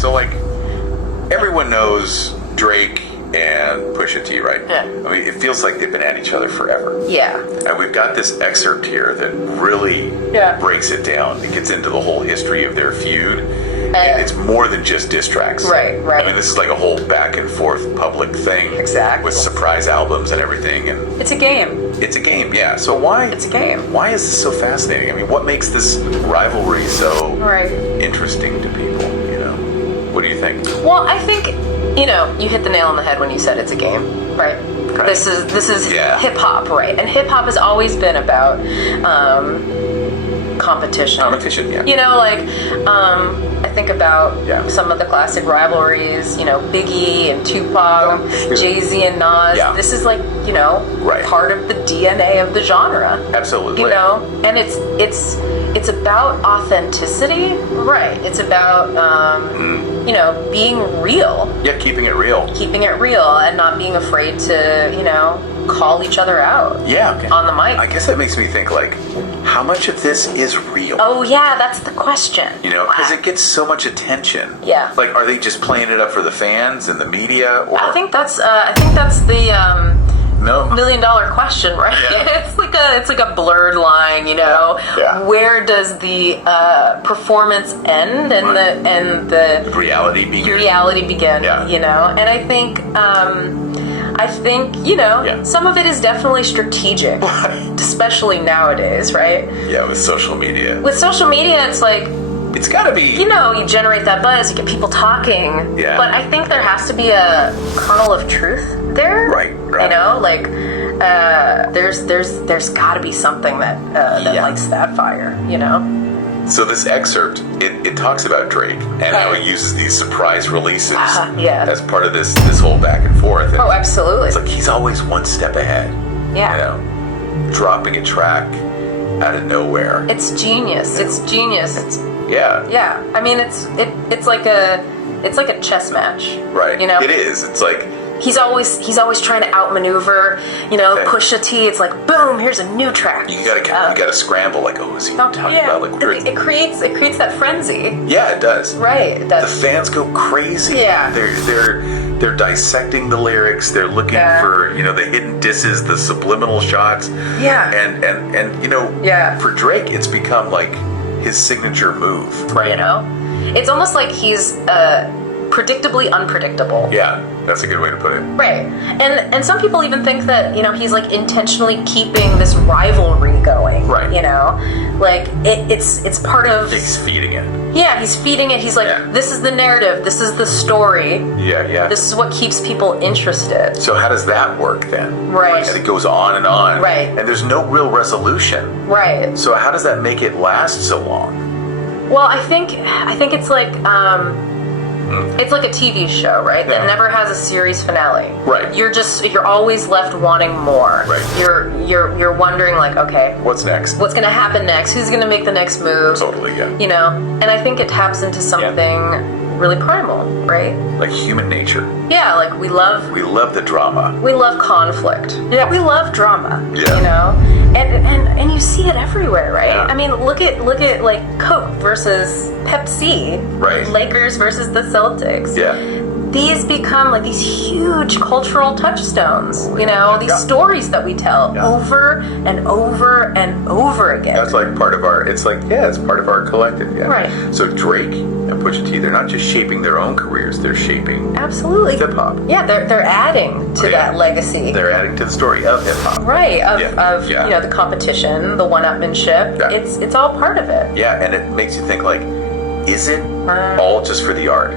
so like everyone knows Drake and Pusha T, right? Yeah. I mean, it feels like they've been at each other forever. Yeah. And we've got this excerpt here that really breaks it down. It gets into the whole history of their feud. And it's more than just diss tracks. Right. I mean, this is like a whole back and forth public thing. Exactly. With surprise albums and everything. And it's a game. It's a game, yeah. So why? It's a game. Why is this so fascinating? I mean, what makes this rivalry so right. interesting to people? You know, what do you think? Well, I think you hit the nail on the head when you said it's a game, right? This is hip hop, right? And hip hop has always been about competition. Competition, yeah. You know, like I think about some of the classic rivalries. You know, Biggie and Tupac, Jay-Z and Nas. Yeah. This is like part of the DNA of the genre. Absolutely. You know, and it's about authenticity, right? It's about being real. Yeah, keeping it real. Keeping it real and not being afraid to call each other out. Yeah. On the mic. I guess that makes me think like, how much of this is real? Oh yeah, that's the question. Because it gets so much attention. Yeah. Like, are they just playing it up for the fans and the media? Or I think that's the $1 million question, right? Yeah. It's like a blurred line, Yeah. Where does the performance end and the reality begin? Yeah. And I think some of it is definitely strategic, especially nowadays, right? Yeah, with social media. With social media, it's like, it's gotta be, you generate that buzz, you get people talking. Yeah. But I think there has to be a kernel of truth there. Right. There's gotta be something that lights that fire, So this excerpt, it talks about Drake and how he uses these surprise releases as part of this whole back and forth. And absolutely. it's like he's always one step ahead. Yeah. Dropping a track out of nowhere. It's genius. It's genius. Yeah. I mean, it's like a chess match. Right. It is. It's like he's always trying to outmaneuver, Pusha T. It's like, boom, here's a new track. You gotta scramble. Like, is he talking about? Like, it creates that frenzy. Yeah, it does. Right. The fans go crazy. Yeah. They're dissecting the lyrics. They're looking for the hidden disses, the subliminal shots. Yeah. And for Drake, it's become like his signature move. Right. It's almost like he's predictably unpredictable. Yeah, that's a good way to put it. Right. And some people even think that, he's like intentionally keeping this rivalry going. Right. Like it's part of He's feeding it. Yeah, he's feeding it. He's like, this is the narrative, this is the story. Yeah. This is what keeps people interested. So how does that work then? Right. And it goes on and on. Right. And there's no real resolution. Right. So how does that make it last so long? Well, I think it's like it's like a TV show, right? That never has a series finale. Right. You're always left wanting more. Right. You're wondering like, okay, what's next? What's going to happen next? Who's going to make the next move? Totally, yeah. And I think it taps into something really primal, right? Like human nature. Yeah, like we love the drama. We love conflict. Yeah. We love drama. Yeah. And you see it everywhere, right? Yeah. I mean, look at like Coke versus Pepsi. Right. Lakers versus the Celtics. Yeah. These become like these huge cultural touchstones, these stories that we tell over and over and over again. That's like part of it's part of our collective, Right. So Drake and Pusha T, they're not just shaping their own careers, they're shaping absolutely hip-hop. Yeah, they're adding to that legacy. They're adding to the story of hip-hop. Right, of the competition, the one-upmanship. Yeah. It's all part of it. Yeah, and it makes you think like, is it all just for the art?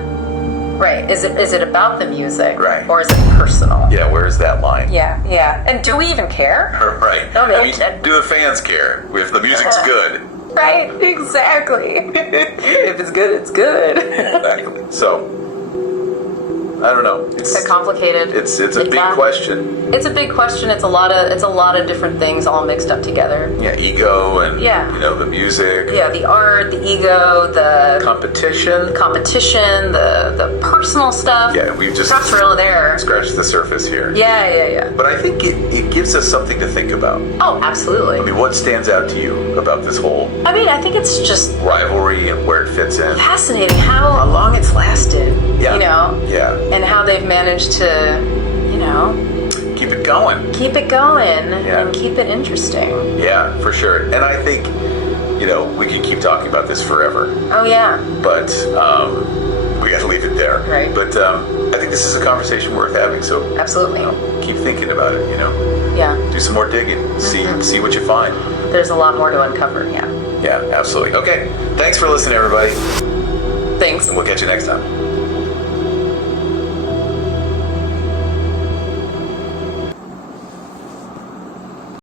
Right. Is it about the music? Right. Or is it personal? Yeah, where is that line? Yeah. And do we even care? Right. I mean, do the fans care if the music's good? Right, exactly. If it's good, it's good. Exactly. So, don't know. It's complicated. It's a big question. It's a big question. It's a lot of different things all mixed up together. Yeah, ego and the music. Yeah, the art, the ego, the competition, the personal stuff. Yeah, we've just scratched the surface here. Yeah. But I think it gives us something to think about. Oh, absolutely. I mean, what stands out to you about this whole? I mean, I think it's just rivalry and where it fits in. Fascinating how long it's lasted. Yeah. Yeah. And how they've managed to, keep it going. Keep it going and keep it interesting. Yeah, for sure. And I think, we can keep talking about this forever. Oh, yeah. But we got to leave it there. Right. But I think this is a conversation worth having. So absolutely. Keep thinking about it, Yeah. Do some more digging. Mm-hmm. See what you find. There's a lot more to uncover, Yeah, absolutely. Okay. Thanks for listening, everybody. Thanks. And we'll catch you next time.